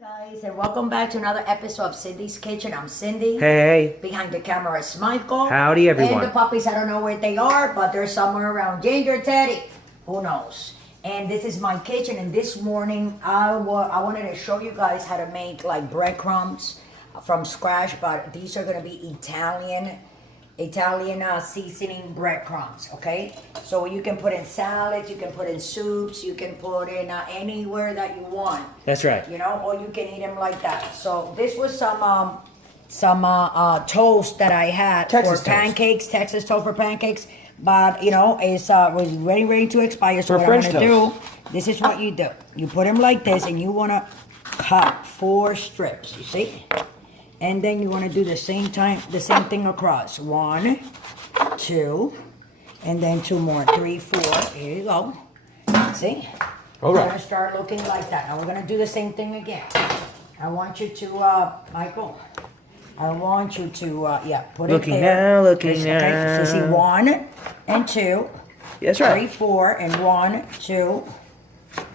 Guys, and welcome back to another episode of Cindy's Kitchen. I'm Cindy. Hey. Behind the camera is Michael. Howdy, everyone. And the puppies, I don't know where they are, but they're somewhere around Ginger, Teddy. Who knows? And this is my kitchen, and this morning I wanted to show you guys how to make like breadcrumbs from scratch, but these are going to be Italian seasoning breadcrumbs, okay? So you can put in salads, you can put in soups, you can put in anywhere that you want. That's right. You know, or you can eat them like that. So this was some toast that I had Texas for toast. pancakes, Texas toast for pancakes. But you know, it's was ready to expire. So For what French I'm gonna toast. do, this is what you do. You put them like this, and you wanna cut 4 strips. You see? And then you want to do the same thing across. 1, 2, and then 2 more. 3, 4. Here you go. See? All We're right. going to start looking like that. Now we're going to do the same thing again. I want you to, Michael, I want you to, put Looking it there. now, looking Okay, so see, now. 1 and 2. That's right. 3, 4, and 1, 2,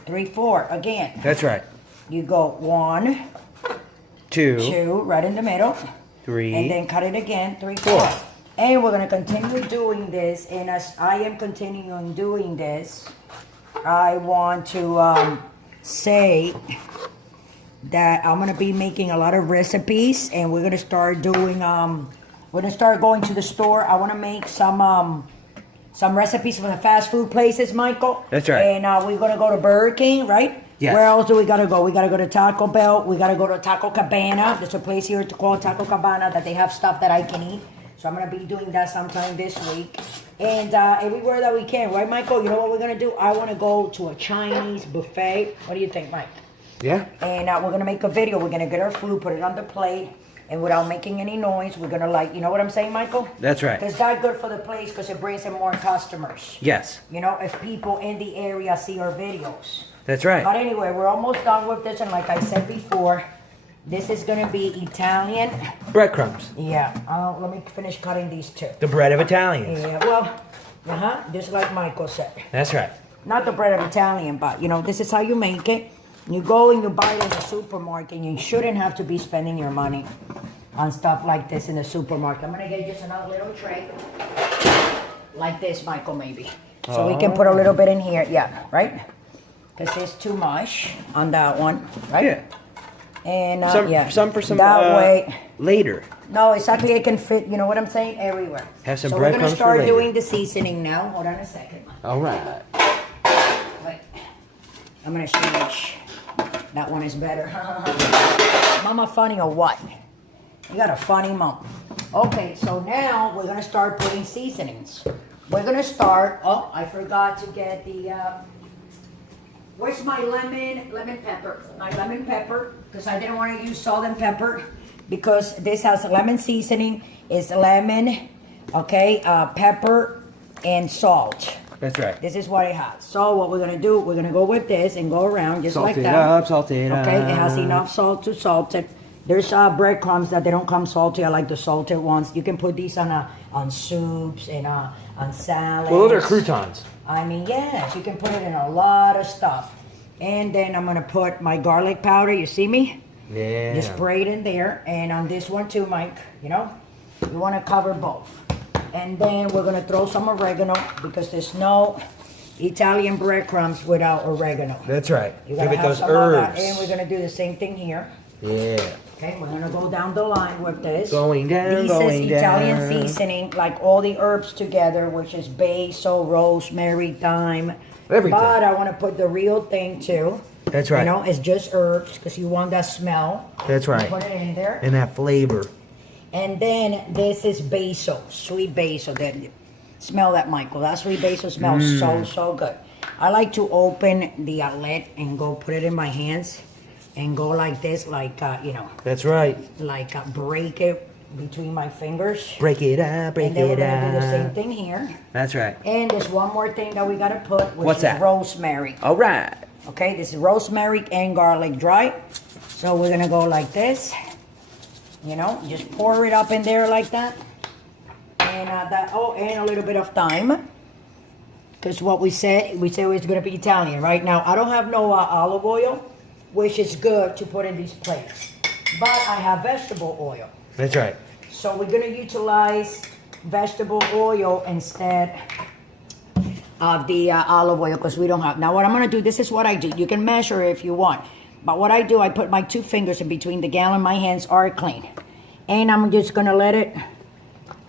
3, 4. Again. That's right. You go 1, 2, right in the middle. 3. And then cut it again, 3, 4. And we're going to continue doing this. And as I am continuing doing this, I want to say that I'm going to be making a lot of recipes. And we're going to start doing, we're going to start going to the store. I want to make some recipes from the fast food places, Michael. That's right. And we're going to go to Burger King, right? Yes. Where else do we gotta go? We gotta go to Taco Bell. We gotta go to Taco Cabana. There's a place here called Taco Cabana that they have stuff that I can eat. So I'm gonna be doing that sometime this week. And everywhere that we can, right, Michael? You know what we're gonna do? I wanna go to a Chinese buffet. What do you think, Mike? Yeah. And we're gonna make a video. We're gonna get our food, put it on the plate, and without making any noise, we're gonna you know what I'm saying, Michael? That's right. It's that good for the place because it brings in more customers. Yes. You know, if people in the area see our videos. That's right. But anyway, we're almost done with this, and like I said before, this is gonna be Italian. Breadcrumbs. Yeah. Let me finish cutting these two. The bread of Italians. Yeah. Well, just like Michael said. That's right. Not the bread of Italian, but you know, this is how you make it. You go and you buy it in the supermarket, and you shouldn't have to be spending your money on stuff like this in the supermarket. I'm gonna get just another little tray, like this, Michael, maybe, so we can put a little bit in here. Yeah, right. Because there's too much on that one, right? Yeah. And Some for some that way. later. No, exactly. It can fit. You know what I'm saying? Everywhere. Have some so we're breadcrumbs gonna for start later. doing the seasoning now. Hold on a second. All right. Wait. I'm gonna change. That one is better. Mama funny or what? You got a funny mom. Okay, so now we're gonna start putting seasonings. We're gonna start. Oh, I forgot to get the. Where's my lemon pepper? My lemon pepper, because I didn't want to use salt and pepper, because this has lemon seasoning. It's lemon, okay, pepper, and salt. That's right. This is what it has. So what we're gonna do, we're gonna go with this and go around just Salt like it that. up, salt it up. Okay, it has enough salt to salt it. There's breadcrumbs that they don't come salty. I like the salted ones. You can put these on soups and on salads. Well, those are croutons. I mean, yes, you can put it in a lot of stuff. And then I'm gonna put my garlic powder. You see me? Yeah. Just spray it in there. And on this one too, Mike, you know, you wanna cover both. And then we're gonna throw some oregano because there's no Italian breadcrumbs without oregano. That's right. You Give gotta it have those some of that. herbs. And we're gonna do the same thing here. Yeah. Okay, we're gonna go down the line with this. Going down, This going is down. Italian seasoning, like all the herbs together, which is basil, rosemary, thyme. Everything. But I want to put the real thing too. That's right. You know, it's just herbs because you want that smell. That's right. Put it in there. And that flavor. And then this is basil, sweet basil. Smell that, Michael. That sweet basil smells so good. I like to open the lid and go put it in my hands and go like this, like, you know. That's right. Like break it between my fingers. Break it up, break And then we're it going to do the same up. thing here. That's right. And there's one more thing that we got to put, which What's is that? rosemary. All right. Okay, this is rosemary and garlic dry. So we're going to go like this. You know, just pour it up in there like that. And and a little bit of thyme. Because what we said it was going to be Italian. Right now, I don't have no olive oil. which is good to put in these plates. But I have vegetable oil. That's right. So we're gonna utilize vegetable oil instead of the olive oil because we don't have. Now what I'm gonna do, this is what I do. You can measure it if you want. But what I do, I put my 2 fingers in between the gallon. My hands are clean. And I'm just gonna let it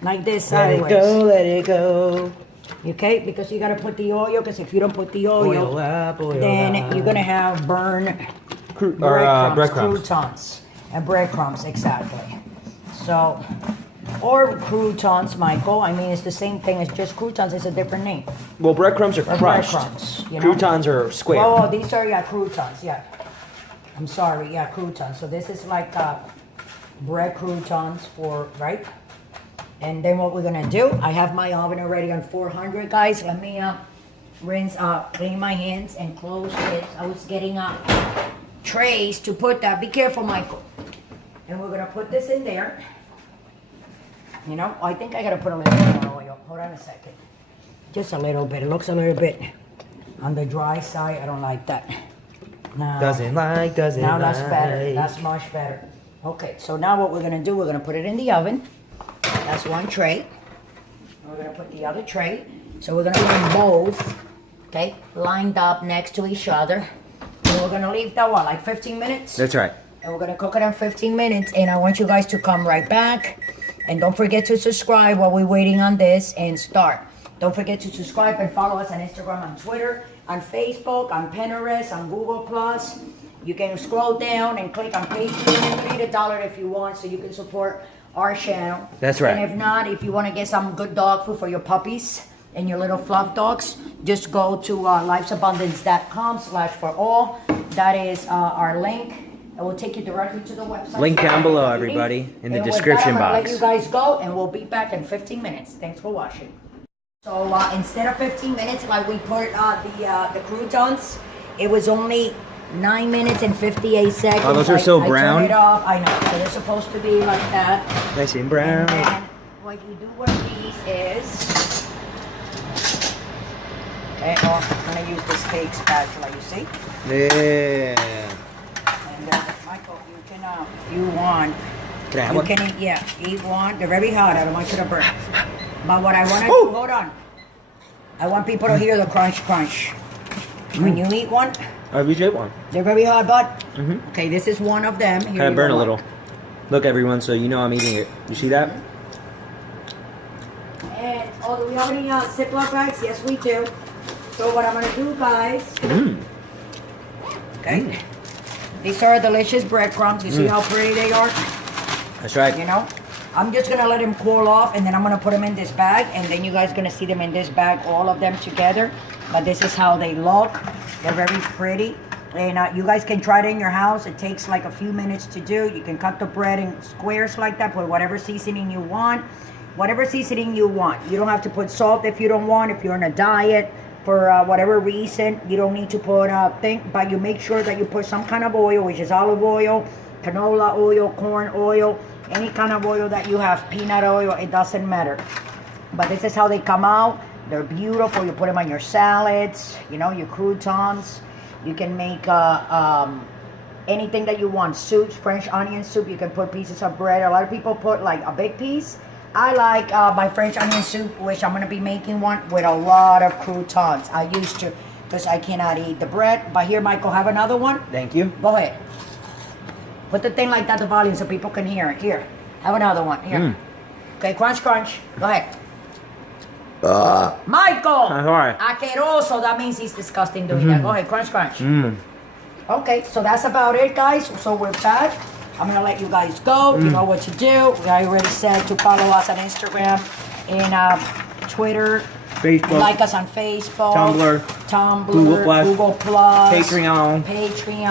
like this sideways. Let it go. Okay, because you gotta put the oil, because if you don't put the oil, then you're gonna have breadcrumbs, croutons, and breadcrumbs, exactly. So, or croutons, Michael. I mean, it's the same thing as just croutons. It's a different name. Well, breadcrumbs are crushed. Breadcrumbs, you know? Croutons are square. Oh, these are, yeah, croutons, yeah. I'm sorry, yeah, croutons. So this is like bread croutons for, right? And then what we're gonna do, I have my oven already on 400, guys. Let me clean my hands and close it. I was getting trays to put that. Be careful, Michael. And we're gonna put this in there. You know, I think I gotta put a little bit more oil. Hold on a second. Just a little bit. It looks a little bit on the dry side. I don't like that. No. Now that's better. That's much better. Okay, so now what we're gonna do, we're gonna put it in the oven. That's one tray. We're gonna put the other tray. So we're gonna put them both, okay, lined up next to each other. And we're gonna leave that, what, like 15 minutes? That's right. And we're gonna cook it in 15 minutes. And I want you guys to come right back. And don't forget to subscribe while we're waiting on this and start. Don't forget to subscribe and follow us on Instagram, on Twitter, on Facebook, on Pinterest, on Google+. You can scroll down and click on Patreon. You need $1 if you want, so you can support our channel. That's right. And if not, if you want to get some good dog food for your puppies and your little fluff dogs, just go to lifesabundance.com/for-all. That is our link. It will take you directly to the website. Link down below, everybody, in the description box. I'm gonna let you guys go, and we'll be back in 15 minutes. Thanks for watching. So instead of 15 minutes, like we put the croutons, it was only 9 minutes and 58 seconds. Oh, those are so I brown. Turn it off. I know. So they're supposed to be like that. Nice and brown. And then what you do with these is, okay. Oh, I'm gonna use this cake spatula. You see? Yeah. And Michael, you can, if you want, Can I have you one? can eat. Yeah, eat one. They're very hot. I don't want you to burn. But what I want to do, hold on. I want people to hear the crunch, crunch. When you eat one, I appreciate one. they're very hot, bud. Mm-hmm. Okay, this is one of them. Here Kind of you burn go. a little. Look, everyone, so you know I'm eating it. You see that? And oh, do we have any Ziploc bags? Yes, we do. So what I'm gonna do, guys? Okay. These are delicious breadcrumbs. You see how pretty they are? That's right. You know, I'm just gonna let them cool off, and then I'm gonna put them in this bag, and then you guys gonna see them in this bag, all of them together. But this is how they look. They're very pretty, and you guys can try it in your house. It takes like a few minutes to do. You can cut the bread in squares like that. Put whatever seasoning you want. Whatever seasoning you want. You don't have to put salt if you don't want. If you're on a diet for whatever reason, you don't need to put but you make sure that you put some kind of oil, which is olive oil, canola oil, corn oil, any kind of oil that you have, peanut oil, it doesn't matter. But this is how they come out. They're beautiful. You put them on your salads, you know, your croutons. You can make anything that you want. Soups, French onion soup. You can put pieces of bread. A lot of people put like a big piece. I like my French onion soup, which I'm going to be making one with a lot of croutons. I used to, because I cannot eat the bread. But here, Michael, have another one. Thank you. Go ahead. Put the thing like that to volume so people can hear it. Here, have another one. Here. Okay, crunch, crunch. Go ahead. Michael! Sorry. Asqueroso. That means he's disgusting doing that. Go ahead, crunch, crunch. Okay, so that's about it, guys. So we're back. I'm going to let you guys go. You know what to do. I already said to follow us on Instagram and Twitter. Facebook. Like us on Facebook. Tumblr. Google Plus. Patreon.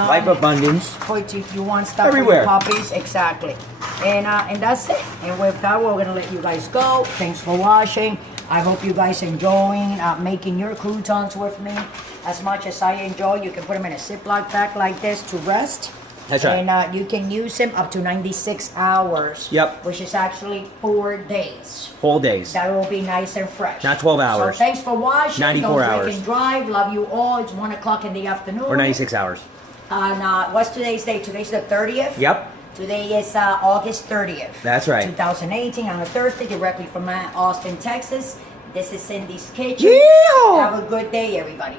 Life Abundance. If you want stuff Everywhere. for your puppies. Exactly. And that's it. And with that, we're going to let you guys go. Thanks for watching. I hope you guys enjoying making your croutons with me as much as I enjoy. You can put them in a Ziploc bag like this to rest. That's right. And you can use them up to 96 hours. Yep. Which is actually 4 days. Whole days. That will be nice and fresh. Not 12 hours. So thanks for watching. 94 Don't hours. drink and drive. Love you all. It's 1 o'clock in the afternoon. Or 96 hours. What's today's date? Today's the 30th? Yep. Today is August 30th. That's right. 2018 on a Thursday, directly from Austin, Texas. This is Cindy's Kitchen. Yeah. Have a good day, everybody.